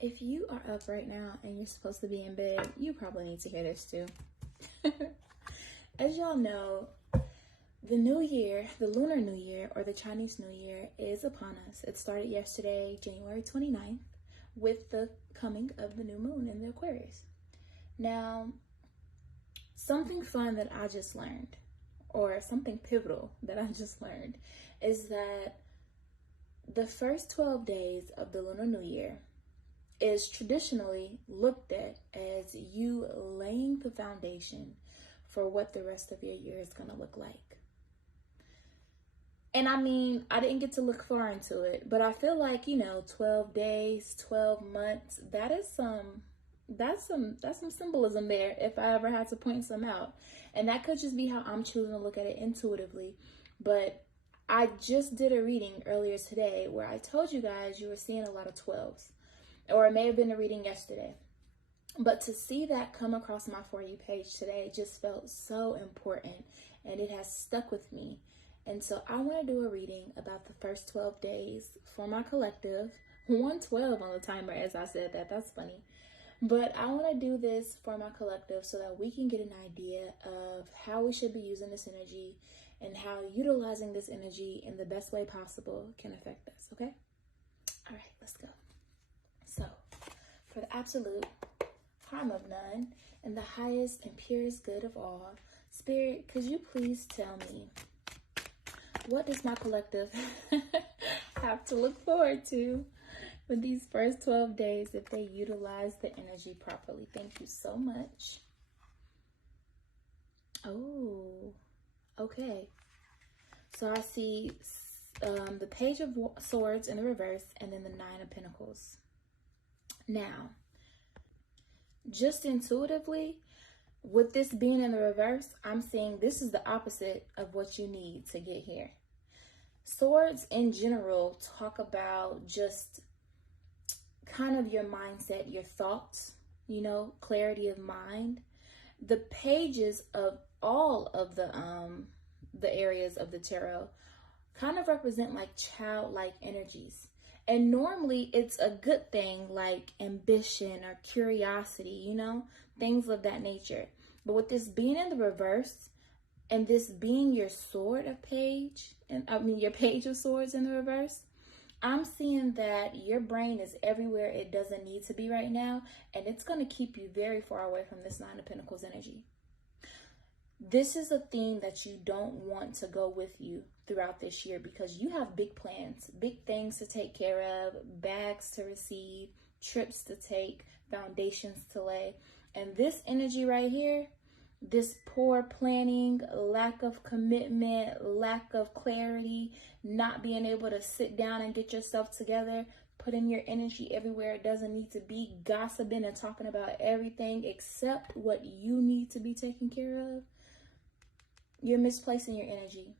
If you are up right now and you're supposed to be in bed, you probably need to hear this too. As y'all know, the new year, the Lunar New Year or the Chinese New Year is upon us. It started yesterday, January 29th, with the coming of the new moon in the Aquarius. Now, something fun that I just learned, or something pivotal that I just learned, is that the first 12 days of the Lunar New Year is traditionally looked at as you laying the foundation for what the rest of your year is going to look like. And I mean, I didn't get to look far into it, but I feel like, 12 days, 12 months, that's some symbolism there if I ever had to point some out. And that could just be how I'm choosing to look at it intuitively. But I just did a reading earlier today where I told you guys you were seeing a lot of 12s. Or it may have been a reading yesterday. But to see that come across my For You page today just felt so important, and it has stuck with me. And so I want to do a reading about the first 12 days for my collective. 112 on the timer as I said that. That's funny. But I want to do this for my collective so that we can get an idea of how we should be using this energy and how utilizing this energy in the best way possible can affect us, okay? All right, let's go. So, for the absolute, harm of none, and the highest and purest good of all, Spirit, could you please tell me, what does my collective have to look forward to for these first 12 days if they utilize the energy properly? Thank you so much. Oh, okay. So I see the Page of Swords in the reverse and then the Nine of Pentacles. Now, just intuitively, with this being in the reverse, I'm seeing this is the opposite of what you need to get here. Swords in general talk about just kind of your mindset, your thoughts, clarity of mind. The pages of all of the areas of the tarot kind of represent like childlike energies. And normally it's a good thing like ambition or curiosity, things of that nature. But with this being in the reverse and this being your sword of page, your page of swords in the reverse, I'm seeing that your brain is everywhere it doesn't need to be right now. And it's going to keep you very far away from this Nine of Pentacles energy. This is a theme that you don't want to go with you throughout this year because you have big plans, big things to take care of, bags to receive, trips to take, foundations to lay. And this energy right here, this poor planning, lack of commitment, lack of clarity, not being able to sit down and get yourself together, putting your energy everywhere it doesn't need to be, gossiping and talking about everything except what you need to be taken care of. You're misplacing your energy,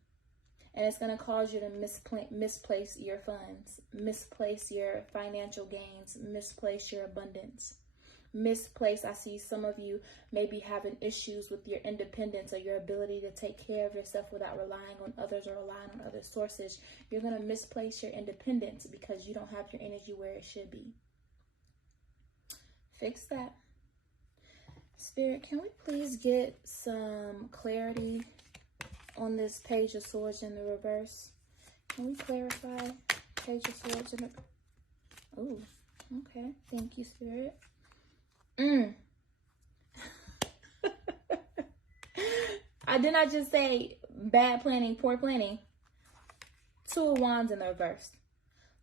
and it's going to cause you to misplace your funds, misplace your financial gains, misplace your abundance, misplace. I see some of you maybe having issues with your independence or your ability to take care of yourself without relying on others or relying on other sources. You're going to misplace your independence because you don't have your energy where it should be. Fix that. Spirit, can we please get some clarity on this Page of Swords in the reverse? Can we clarify Page of Swords in the... Oh, okay. Thank you, Spirit. Did not just say bad planning, poor planning. Two of Wands in the reverse.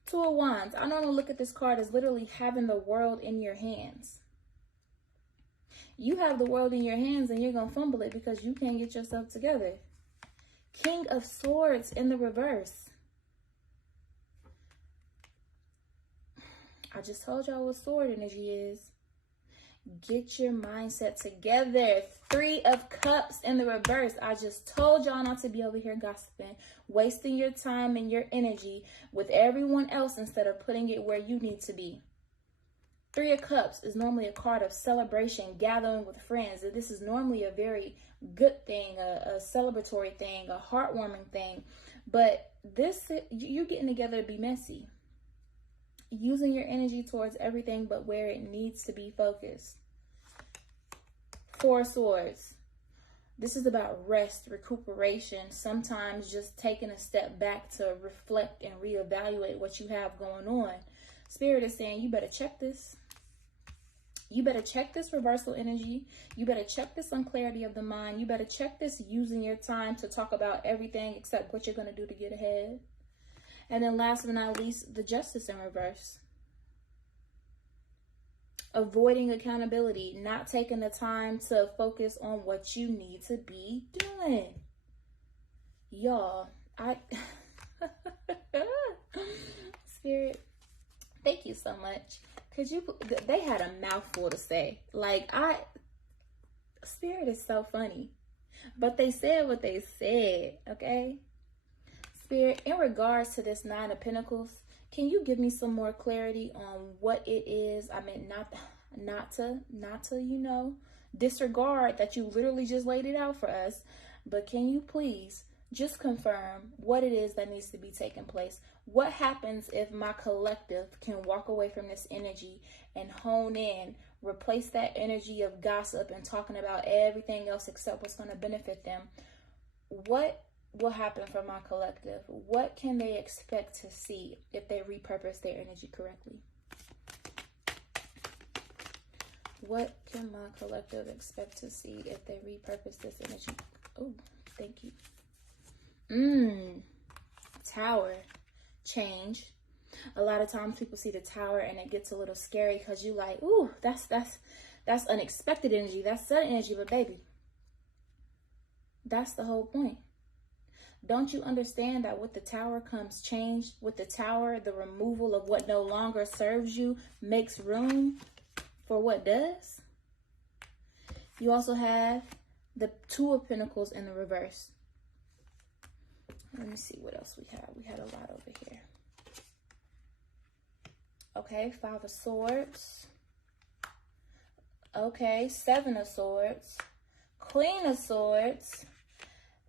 Two of Wands. I normally look at this card as literally having the world in your hands. You have the world in your hands and you're going to fumble it because you can't get yourself together. King of Swords in the reverse. I just told y'all what sword energy is. Get your mindset together. Three of Cups in the reverse. I just told y'all not to be over here gossiping, wasting your time and your energy with everyone else instead of putting it where you need to be. Three of Cups is normally a card of celebration, gathering with friends. This is normally a very good thing, a celebratory thing, a heartwarming thing. But this, you getting together to be messy. using your energy towards everything but where it needs to be focused. Four of Swords. This is about rest, recuperation, sometimes just taking a step back to reflect and reevaluate what you have going on. Spirit is saying you better check this. You better check this reversal energy. You better check this unclarity of the mind. You better check this using your time to talk about everything except what you're going to do to get ahead. And then last but not least, the Justice in reverse. Avoiding accountability, not taking the time to focus on what you need to be doing. Y'all, Spirit, thank you so much. They had a mouthful to say. Like, Spirit is so funny. But they said what they said, okay? Spirit, in regards to this Nine of Pentacles, can you give me some more clarity on what it is? I mean, not to, you know, disregard that you literally just laid it out for us. But can you please just confirm what it is that needs to be taking place? What happens if my collective can walk away from this energy and hone in, replace that energy of gossip and talking about everything else except what's going to benefit them? What will happen for my collective? What can they expect to see if they repurpose their energy correctly? What can my collective expect to see if they repurpose this energy? Oh, thank you. Tower. Change. A lot of times people see the Tower and it gets a little scary because you like, ooh, that's unexpected energy. That's sudden energy. But baby, that's the whole point. Don't you understand that with the Tower comes change? With the Tower, the removal of what no longer serves you makes room for what does. You also have the Two of Pentacles in the reverse. Let me see what else we have. We had a lot over here. Okay, Five of Swords. Okay, Seven of Swords. Queen of Swords.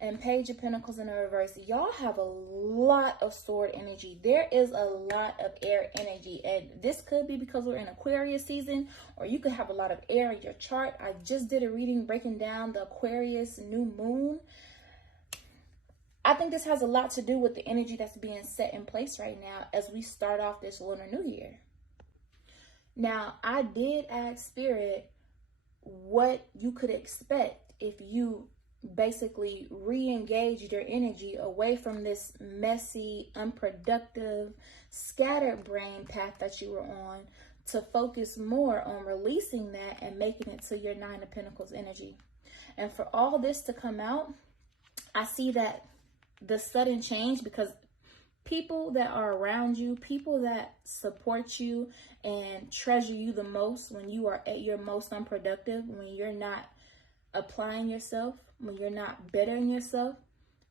And Page of Pentacles in the reverse. Y'all have a lot of sword energy. There is a lot of air energy. And this could be because we're in Aquarius season. Or you could have a lot of air in your chart. I just did a reading breaking down the Aquarius new moon. I think this has a lot to do with the energy that's being set in place right now as we start off this Lunar New Year. Now, I did ask Spirit what you could expect if you basically re-engaged your energy away from this messy, unproductive, scattered brain path that you were on to focus more on releasing that and making it to your Nine of Pentacles energy. And for all this to come out, I see that the sudden change, because people that are around you, people that support you and treasure you the most when you are at your most unproductive, when you're not applying yourself, when you're not bettering yourself,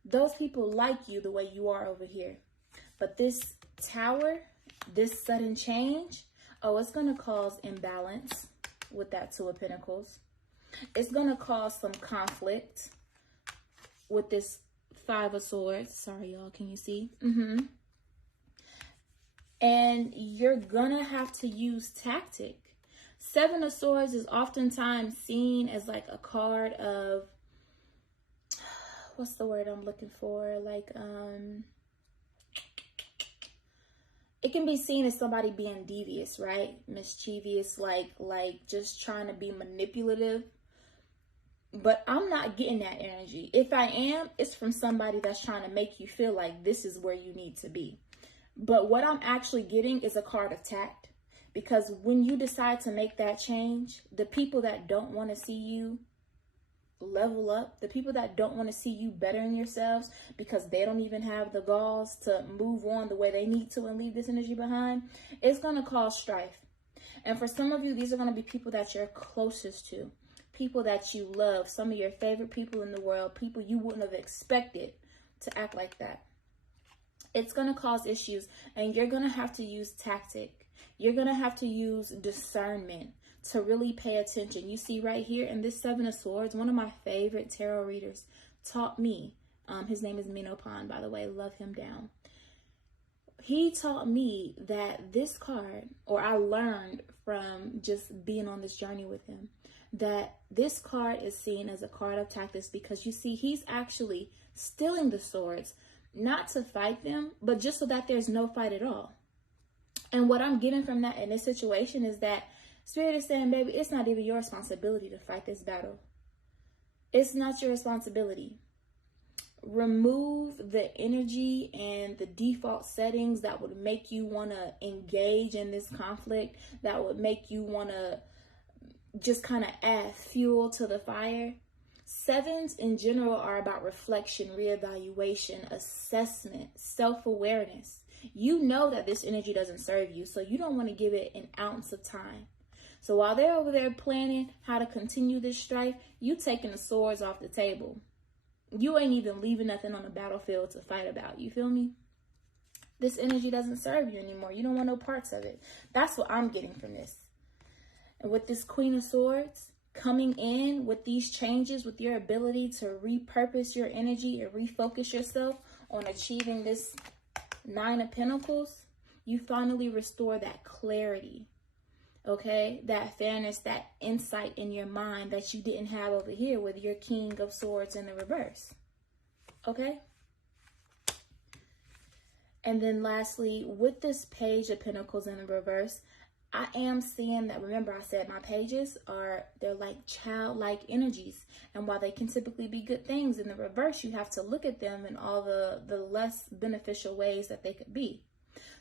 those people like you the way you are over here. But this Tower, this sudden change, oh, it's going to cause imbalance with that Two of Pentacles. It's going to cause some conflict with this Five of Swords. Sorry, y'all. Can you see? And you're gonna have to use tactic. Seven of Swords is oftentimes seen as like a card of, what's the word I'm looking for? Like, it can be seen as somebody being devious, right? Mischievous, like just trying to be manipulative. But I'm not getting that energy. If I am, it's from somebody that's trying to make you feel like this is where you need to be. But what I'm actually getting is a card of tact. Because when you decide to make that change, the people that don't want to see you level up, the people that don't want to see you bettering yourselves because they don't even have the galls to move on the way they need to and leave this energy behind, it's going to cause strife. And for some of you, these are going to be people that you're closest to. People that you love, some of your favorite people in the world, people you wouldn't have expected to act like that. It's going to cause issues, and you're going to have to use tactic. You're going to have to use discernment to really pay attention. You see right here in this Seven of Swords, one of my favorite tarot readers taught me. His name is Minopan, by the way. Love him down. he taught me that this card, or I learned from just being on this journey with him, that this card is seen as a card of tactics, because you see, he's actually stealing the swords, not to fight them, but just so that there's no fight at all. And what I'm getting from that in this situation is that Spirit is saying, baby, it's not even your responsibility to fight this battle. It's not your responsibility. Remove the energy and the default settings that would make you want to engage in this conflict, that would make you want to just kind of add fuel to the fire. Sevens in general are about reflection, reevaluation, assessment, self-awareness. You know that this energy doesn't serve you, so you don't want to give it an ounce of time. So while they're over there planning how to continue this strife, you taking the swords off the table. You ain't even leaving nothing on the battlefield to fight about. You feel me? This energy doesn't serve you anymore. You don't want no parts of it. That's what I'm getting from this. And with this Queen of Swords coming in with these changes, with your ability to repurpose your energy and refocus yourself on achieving this Nine of Pentacles, you finally restore that clarity. Okay, that fairness, that insight in your mind that you didn't have over here with your King of Swords in the reverse. Okay. And then lastly, with this Page of Pentacles in the reverse, I am seeing that, remember I said my pages they're like childlike energies. And while they can typically be good things, in the reverse, you have to look at them in all the less beneficial ways that they could be.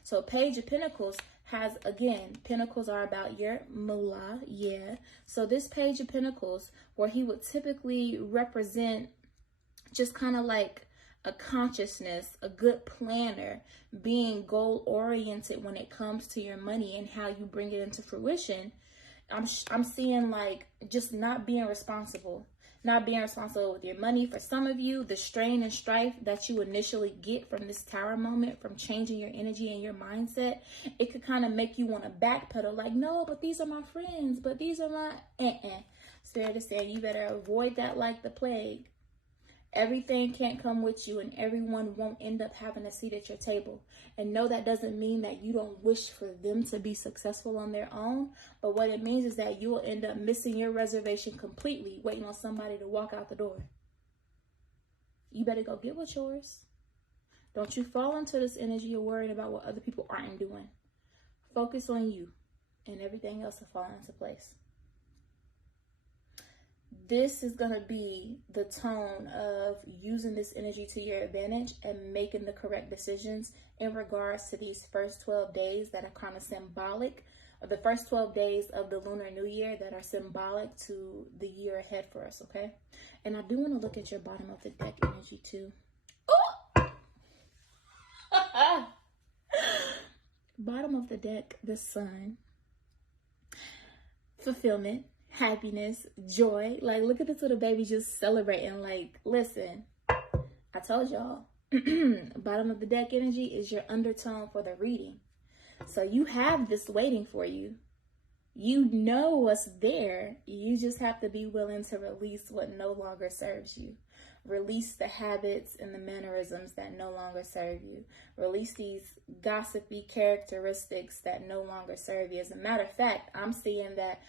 So Page of Pentacles has, again, Pentacles are about your moolah, yeah. So this Page of Pentacles, where he would typically represent just kind of like a consciousness, a good planner, being goal-oriented when it comes to your money and how you bring it into fruition, I'm seeing like just not being responsible. Not being responsible with your money. For some of you, the strain and strife that you initially get from this Tower moment, from changing your energy and your mindset, it could kind of make you want to backpedal. Like, no, but these are my friends. But these are my... Spirit is saying you better avoid that like the plague. Everything can't come with you, and everyone won't end up having a seat at your table. And no, that doesn't mean that you don't wish for them to be successful on their own. But what it means is that you will end up missing your reservation completely, waiting on somebody to walk out the door. You better go get what's yours. Don't you fall into this energy of worrying about what other people aren't doing. Focus on you, and everything else will fall into place. This is going to be the tone of using this energy to your advantage and making the correct decisions in regards to these first 12 days that are kind of symbolic, or the first 12 days of the Lunar New Year that are symbolic to the year ahead for us, okay? And I do want to look at your bottom of the deck energy too. Oh! Bottom of the deck, the Sun. Fulfillment. Happiness, joy. Like, look at this little baby just celebrating. Like, listen, I told y'all, bottom of the deck energy is your undertone for the reading. So you have this waiting for you. You know what's there. You just have to be willing to release what no longer serves you. Release the habits and the mannerisms that no longer serve you. Release these gossipy characteristics that no longer serve you. As a matter of fact, I'm seeing that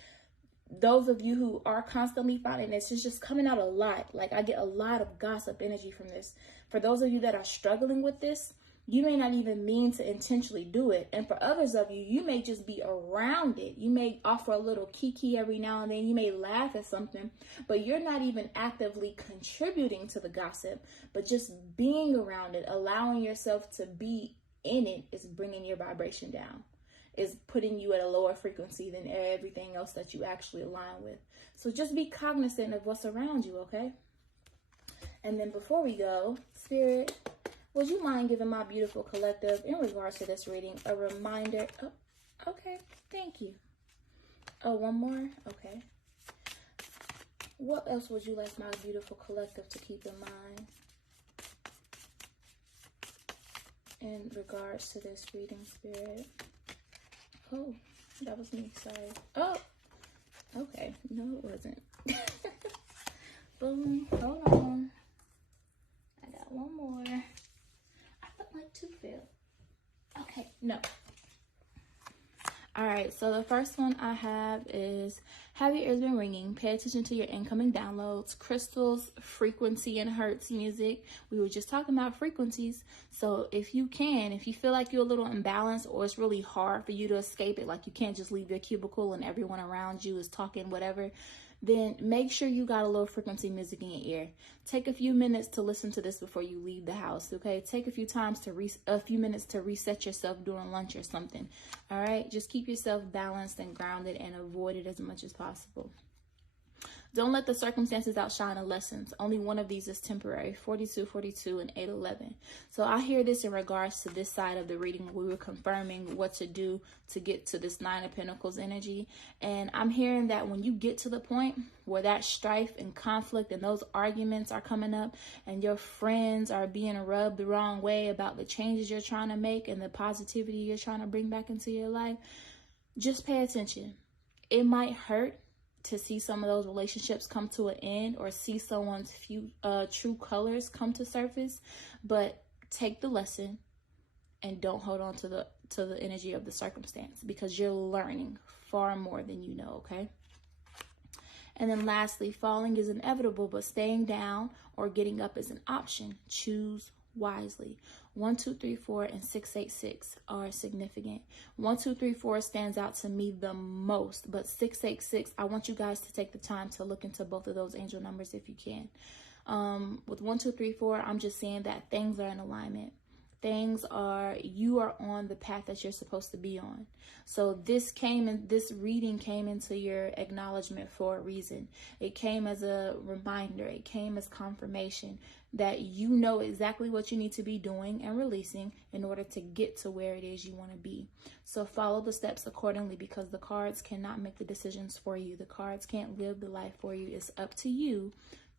those of you who are constantly finding this, it's just coming out a lot. Like, I get a lot of gossip energy from this. For those of you that are struggling with this, you may not even mean to intentionally do it. And for others of you, you may just be around it. You may offer a little kiki every now and then. You may laugh at something, but you're not even actively contributing to the gossip, but just being around it, allowing yourself to be in it, is bringing your vibration down. Is putting you at a lower frequency than everything else that you actually align with. So just be cognizant of what's around you, okay? And then before we go, Spirit, would you mind giving my beautiful collective, in regards to this reading, a reminder? Oh, okay, thank you. Oh, one more? Okay. What else would you like my beautiful collective to keep in mind in regards to this reading, Spirit? Oh, that was me, sorry. Oh, okay. No, it wasn't. Boom, hold on. I got one more. I put like two fill. Okay. Hey, no. All right, so the first one I have is, have your ears been ringing? Pay attention to your incoming downloads. Crystals, frequency, and hertz music. We were just talking about frequencies. So if you feel like you're a little imbalanced or it's really hard for you to escape it, like you can't just leave your cubicle and everyone around you is talking whatever, then make sure you got a little frequency music in your ear. Take a few minutes to listen to this before you leave the house, okay? Take a few minutes to reset yourself during lunch or something, all right? Just keep yourself balanced and grounded and avoid it as much as possible. Don't let the circumstances outshine the lessons. Only one of these is temporary. 4242 and 811. So I hear this in regards to this side of the reading. We were confirming what to do to get to this 9 of Pentacles energy. And I'm hearing that when you get to the point where that strife and conflict and those arguments are coming up and your friends are being rubbed the wrong way about the changes you're trying to make and the positivity you're trying to bring back into your life, just pay attention. It might hurt to see some of those relationships come to an end or see someone's true colors come to surface, but take the lesson and don't hold on to the energy of the circumstance, because you're learning far more than you know, okay? And then lastly, falling is inevitable, but staying down or getting up is an option. Choose wisely. 1, 2, 3, 4, and 6, 8, 6 are significant. 1, 2, 3, 4 stands out to me the most, but 6, 8, 6, I want you guys to take the time to look into both of those angel numbers if you can. With 1, 2, 3, 4, I'm just saying that things are in alignment. You are on the path that you're supposed to be on. So this reading came into your acknowledgement for a reason. It came as a reminder. It came as confirmation that you know exactly what you need to be doing and releasing in order to get to where it is you want to be. So follow the steps accordingly, because the cards cannot make the decisions for you. The cards can't live the life for you. It's up to you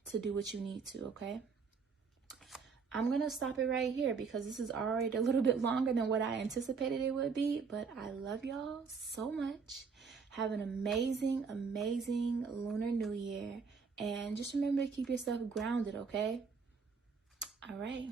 to do what you need to, okay? I'm going to stop it right here because this is already a little bit longer than what I anticipated it would be, but I love y'all so much. Have an amazing, amazing Lunar New Year, and just remember to keep yourself grounded, okay? All right.